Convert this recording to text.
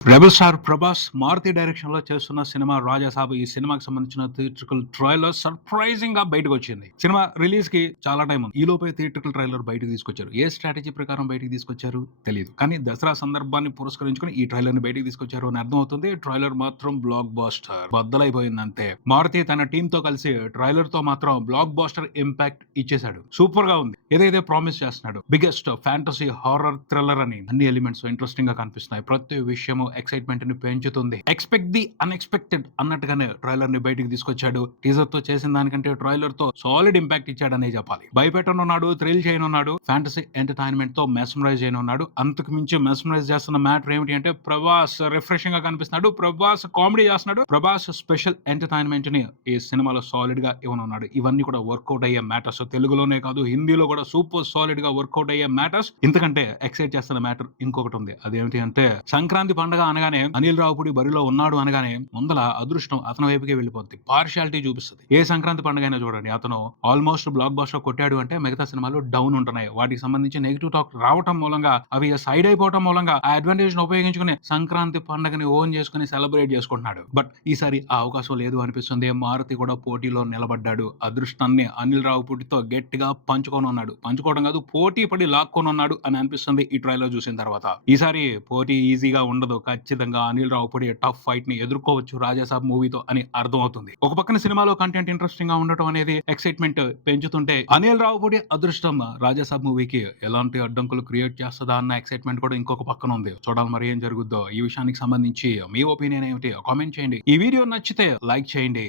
Rebel star Prabhas Maruthi direction లో చేస్తున్న cinema Raja Saab. ఈ సినిమాకి సంబంధించిన థియేట్రికల్ ట్రైలర్ సర్ప్రైజింగ్ గా బయటకు వచ్చింది. సినిమా రిలీజ్ కి చాలా టైం ఉంది. ఈ లోపే థియేట్రికల్ ట్రైలర్ బయటకు తీసుకొచ్చారు. ఏ స్ట్రాటజీ ప్రకారం బయటకు తీసుకొచ్చారు తెలియదు, కానీ దసరా సందర్భాన్ని పురస్కరించుకుని ఈ ట్రైలర్ ని బయటకు తీసుకొచ్చారు అని అర్థం అవుతుంది. ట్రైలర్ మాత్రం బ్లాక్ బాస్టర్ బద్దలైపోయింది అంతే. మారుతి తన టీమ్ తో కలిసి ట్రైలర్ తో మాత్రం బ్లాక్ బాస్టర్ ఇంపాక్ట్ ఇచ్చేశాడు. సూపర్ గా ఉంది. ఏదైతే ప్రామిస్ చేస్తున్నాడు బిగ్గెస్ట్ ఫ్యాంటసీ హారర్ థ్రిల్లర్ అని అన్ని ఎలిమెంట్స్ ఇంట్రెస్టింగ్ గా కనిపిస్తున్నాయి. ప్రతి విషయము ఎక్సైట్మెంట్ ని పెంచుతుంది. ఎక్స్పెక్ట్ ది అన్ఎక్స్పెక్టెడ్ అన్నట్టుగానే ట్రైలర్ ని బయటికి తీసుకొచ్చాడు. టీజర్ తో చేసిన దానికంటే ట్రైలర్ తో సాలిడ్ ఇంపాక్ట్ ఇచ్చాడనే చెప్పాలి. భయపెట్టనున్నాడు, థ్రిల్ చేయనున్నాడు, ఫ్యాంటసీ ఎంటర్టైన్మెంట్ తో మెస్మరైజ్ చేయనున్నాడు. అంతకు మించి మెస్మరైజ్ చేస్తున్న మ్యాటర్ ఏమిటి అంటే ప్రభాస్ రిఫ్రెషింగ్ గా కనిపిస్తున్నాడు, ప్రభాస్ కామెడీ చేస్తున్నాడు, ప్రభాస్ స్పెషల్ ఎంటర్టైన్మెంట్ ని ఈ సినిమాలో సాలిడ్ గా ఇవ్వనున్నాడు. ఇవన్నీ కూడా వర్కౌట్ అయ్యే మ్యాటర్స్. తెలుగులోనే కాదు హిందీలో కూడా సూపర్ సాలిడ్ గా వర్కౌట్ అయ్యే మ్యాటర్స్. ఇంతకంటే ఎక్సైట్ చేస్తున్న మ్యాటర్ ఇంకొకటి ఉంది. అదేమిటి అంటే సంక్రాంతి పండుగ అనగానే అనిల్ రావుపూడి బరిలో ఉన్నాడు అనగానే ముందల అదృష్టం అతని వైపుకే వెళ్ళిపోద్ది. పార్షియాలిటీ చూపిస్తుంది. ఏ సంక్రాంతి పండుగ అయినా చూడండి, అతను ఆల్మోస్ట్ బ్లాక్ బాస్టర్ కొట్టాడు అంటే మిగతా సినిమాలు డౌన్ ఉంటున్నాయి. వాటికి సంబంధించి నెగిటివ్ టాక్ రావటం మూలంగా, అవి సైడ్ అయిపోవటం మూలంగా ఆ అడ్వాంటేజ్ ను ఉపయోగించుకుని సంక్రాంతి పండుగని ఓన్ చేసుకుని సెలబ్రేట్ చేసుకుంటున్నాడు. బట్ ఈసారి ఆ అవకాశం లేదు అనిపిస్తుంది. మారుతి కూడా పోటీలో నిలబడ్డాడు. అదృష్టాన్ని అనిల్ రావుపూడితో గట్టిగా పంచుకోనున్నాడు. పంచుకోవడం కాదు, పోటీ పడి లాక్కోనున్నాడు అని అనిపిస్తుంది ఈ ట్రైలర్ చూసిన తర్వాత. ఈసారి పోటీ ఈజీగా ఉండదు. ఖచ్చితంగా అనిల్ రావుపూడి టఫ్ ఫైట్ ని ఎదుర్కోవచ్చు రాజాసాబ్ మూవీతో అని అర్థం అవుతుంది. ఒక పక్కన సినిమాలో కంటెంట్ ఇంట్రెస్టింగ్ గా ఉండటం అనేది ఎక్సైట్మెంట్ పెంచుతుంటే, అనిల్ రావుపూడి అదృష్టం రాజాసాబ్ మూవీకి ఎలాంటి అడ్డంకులు క్రియేట్ చేస్తుందా అన్న ఎక్సైట్మెంట్ కూడా ఇంకొక పక్కన ఉంది. చూడాలి మరి ఏం జరుగుద్దో. ఈ విషయానికి సంబంధించి మీ ఒపీనియన్ ఏమిటి కామెంట్ చేయండి. ఈ వీడియో నచ్చితే లైక్ చేయండి.